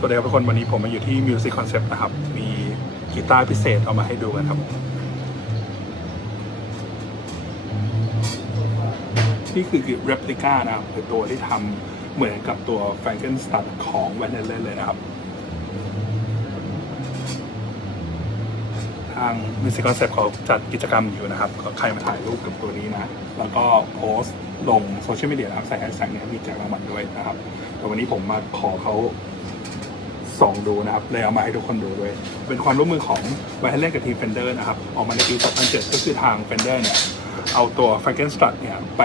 สวัสดีครับทุกคนวันนี้ผมมาอยู่ที่ Music Concept นะครับ มีกีตาร์พิเศษเอามาให้ดูกันครับ นี่คือ replica นะครับคือตัวที่ทำเหมือนกับตัว Frankenstein ของ Van Halen เลยนะครับ ทาง Music Concept เขาจัดกิจกรรมอยู่นะครับ ใครมาถ่ายรูปกับตัวนี้นะ แล้วก็โพสต์ลงโซเชียลมีเดียนะครับ ใส่แฮชแท็กเนี่ยมีแจกรางวัลด้วยนะครับ แต่วันนี้ผมมาขอเขา ส่องดูนะครับ เลยเอามาให้ทุกคนดูด้วย เป็นความร่วมมือของไวท์เล่นกับทีม Fender นะครับ ออกมาในปี 2007 ก็คือทาง Fender เนี่ย เอาตัว Frankenstein เนี่ยไป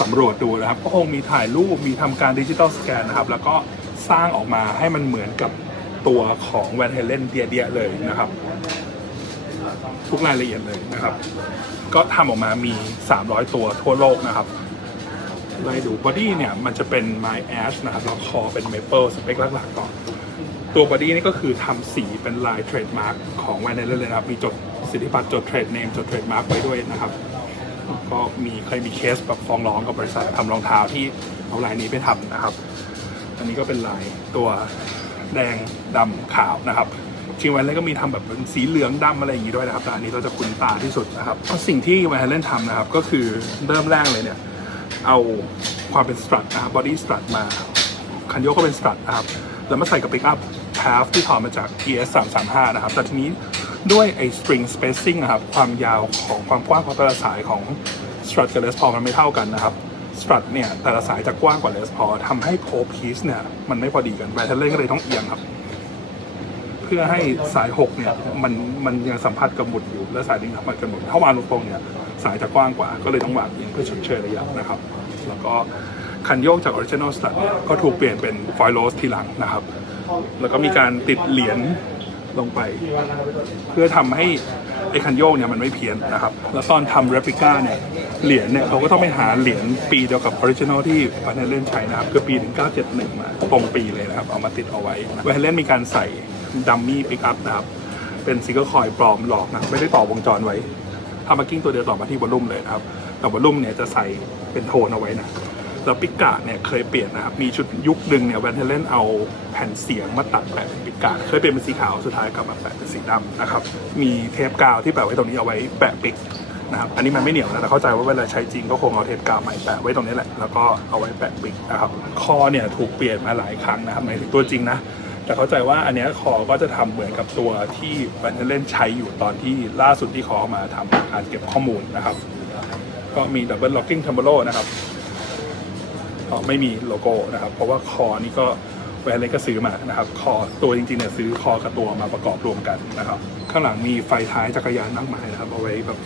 สำรวจดูนะครับ ก็คงมีถ่ายรูปมีทำการดิจิ t a ลสแกนนะครับ แล้วก็สร้างออกมาให้มันเหมือนกับตัวของแวนเฮเลนเดียๆเลยนะครับ ทุกรายละเอียดเลยนะครับ ก็ทำออกมามี 300 ตัวทั่วโลกนะครับ ไล่ดูบอดี้เนี่ยมันจะเป็นไม้แอชนะครับแล้วคอเป็นเมเปิลสเปคหลักๆก่อน ตัวบอดี้นี่ก็คือทำสีเป็นลายเทรดมาร์กของแวนเดลเลยนะครับ มีจดสิทธิบัตรจดเทรดเนมจดเทรดมาร์กไว้ด้วยนะครับ ก็มีเคยมีเคสแบบฟ้องร้องกับบริษัททำรองเท้าที่เอาลายนี้ไปทำนะครับ อันนี้ก็เป็นลายตัวแดงดำขาวนะครับจริงแวนเลนก็มีทำแบบเป็นสีเหลืองดำอะไรอย่างนี้ด้วยนะครับแต่อันนี้เราจะคุ้นตาที่สุดนะครับสิ่งที่แวนเลนทำนะครับก็คือเริ่มแรกเลยเนี่ย เอาความเป็นสตรัทนะครับบอดี้สตรัทมา คันโยกก็เป็นสตรัทนะครับแล้วมาใส่กับปิกอัพพาฟที่ถอดมาจาก ES 3 3 5นะครับแต่ทีนี้ด้วยไอ้ string spacing นะครับ ความยาวของความกว้างของแต่ละสายของ strut กับ Les Paul มันไม่เท่ากันนะครับ strut เนี่ยแต่ละสายจะกว้างกว่า Les Paul ทำให้ pole piece เนี่ยมันไม่พอดีกันแบตเทอร์ก็เลยต้องเอียงครับ เพื่อให้สาย 6 เนี่ย มันมันยังสัมผัสกับหมุดอยู่และสายนี้สัมผัสกับหมุดถ้าวางตรงๆเนี่ย สายจะกว้างกว่า ก็เลยต้องวางเอียงเพื่อชดเชยระยะนะครับ แล้วก็คันโยกจาก original strut เนี่ยก็ถูกเปลี่ยนเป็น foil rose ทีหลังนะครับ แล้วก็มีการติดเหรียญลงไป เพื่อทำให้ไอ้คันโยกเนี่ยมันไม่เพี้ยนนะครับ แล้วตอนทำ replica เนี่ยเหรียญเนี่ยเขาก็ต้องไปหาเหรียญปีเดียวกับ original ที่วานเล่นใช้นะครับคือปี 1971 มาตรงปีเลยนะครับ เอามาติดเอาไว้วานเล่นมีการใส่ดัมมี่ปิกอัพนะครับ เป็นซิงเกิลคอยปลอมหลอกนะไม่ได้ต่อวงจรไว้ ทำมากิ้งตัวเดียวต่อมาที่วอลลุ่มเลยนะครับแต่วอลลุ่มเนี่ยจะใส่เป็นโทนเอาไว้นะแล้วปิกาเนี่ยเคยเปลี่ยนนะครับ มีชุดยุคหนึ่งเนี่ยแวนเทเลนเอาแผ่นเสียงมาตัดแปะเป็นปิกาเคยเปลี่ยนเป็นสีขาวสุดท้ายกลับมาแปะเป็นสีดำนะครับ มีเทปกาวที่แปะไว้ตรงนี้เอาไว้แปะปิกนะครับ อันนี้มันไม่เหนียวนะแต่เข้าใจว่าเวลาใช้จริงก็คงเอาเทปกาวใหม่แปะไว้ตรงนี้แหละ แล้วก็เอาไว้แปะปิกนะครับ คอเนี่ยถูกเปลี่ยนมาหลายครั้งนะครับหมายถึงตัวจริงนะ แต่เข้าใจว่าอันเนี้ยคอก็จะทำเหมือนกับตัวที่แวนเทเลนใช้อยู่ตอนที่ล่าสุดที่เขาเอมาทำการเก็บข้อมูลนะครับ ก็มีดับเบิลล็อกกิ้งทัมเบโลนะครับอ๋อไม่มีโลโก้นะครับ เพราะว่าคอนี่ก็แวนเล็กก็ซื้อมานะครับ คอตัวจริงๆเนี่ยซื้อคอกับตัวมาประกอบรวมกันนะครับ ข้างหลังมีไฟท้ายจักรยานมากมายนะครับเอาไว้แบบ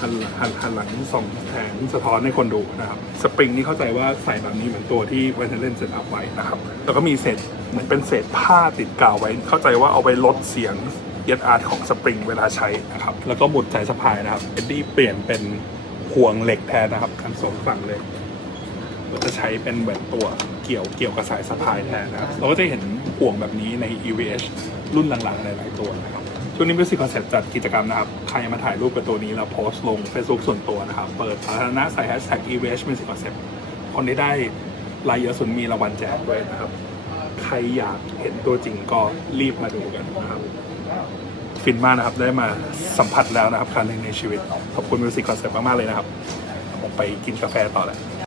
หันหันหันหลังสองแสงสะท้อนให้คนดูนะครับสปริงนี่เข้าใจว่าใส่แบบนี้เหมือนตัวที่แวนเล่นเซตอัพไว้นะครับแล้วก็มีเศษเหมือนเป็นเศษผ้าติดกาวไว้ เข้าใจว่าเอาไว้ลดเสียงเย็ดอาร์ตของสปริงเวลาใช้นะครับแล้วก็หมุดสายสะพายนะครับเอ็ดดี้เปลี่ยนเป็นห่วงเหล็กแทนนะครับทั้งสองฝั่งเลยเราจะใช้เป็นเหมือนตัวเกี่ยวเกี่ยวกับสายสะพายแทนนะครับ เราก็จะเห็นห่วงแบบนี้ใน EVH รุ่นหลังๆหลายๆตัวนะครับ ช่วงนี้ Music Concept จัดกิจกรรมนะครับ ใครมาถ่ายรูปกับตัวนี้แล้วโพสต์ลง Facebook ส่วนตัวนะครับ เปิดสาธารณะใส่ Hashtag EVH Music Concept คนที่ได้รายเยอะสุดมีรางวัลแจกด้วยนะครับ ใครอยากเห็นตัวจริงก็รีบมาดูกันนะครับ ฟินมากนะครับ ได้มาสัมผัสแล้วนะครับครั้งหนึ่งในชีวิต ขอบคุณ Music Concept มาก ๆ เลยนะครับ ผมไปกินกาแฟต่อแหล้ว